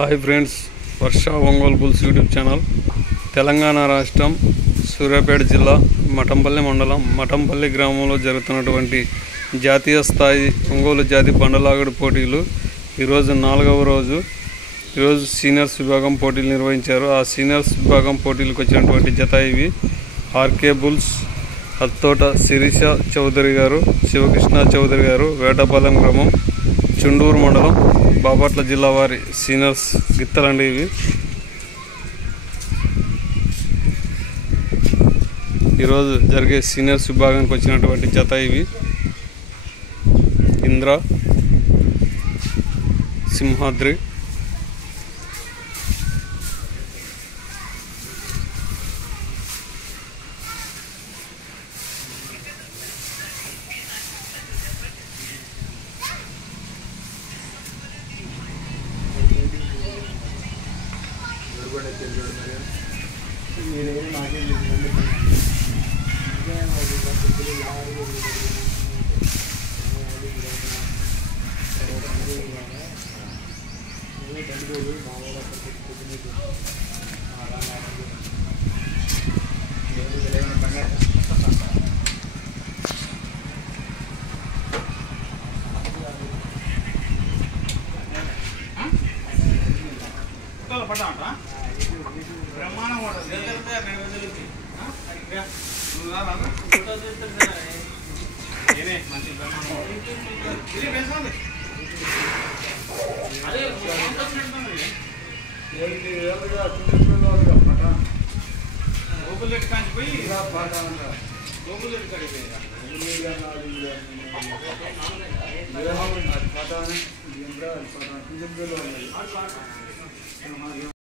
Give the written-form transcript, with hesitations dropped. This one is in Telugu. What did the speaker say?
Hi friends, Varsha Ongole bulls YouTube channel. Telangana రాష్ట్రం సూర్యాపేట జిల్లా మఠంపల్లి మండలం మఠంపల్లి గ్రామంలో జరుగుతున్నటువంటి జాతీయ స్థాయి ఒంగోలు జాతి బండలాగుడు పోటీలు ఈరోజు 4వ రోజు. ఈరోజు సీనియర్స్ విభాగం పోటీలు నిర్వహించారు. ఆ సీనియర్స్ విభాగం పోటీలకు వచ్చినటువంటి జత ఇవి. ఆర్కే బుల్స్, అత్తోట శిరీష చౌదరి గారు, శివకృష్ణ చౌదరి గారు, వేటపాలెం గ్రామం, చుండూరు మండలం, బాపట్ల జిల్లా వారి సీనియర్స్ గిత్తలండి ఇవి. ఈరోజు జరిగే సీనియర్స్ విభాగానికి వచ్చినటువంటి జత ఇవి. ఇంద్ర, సింహాద్రి,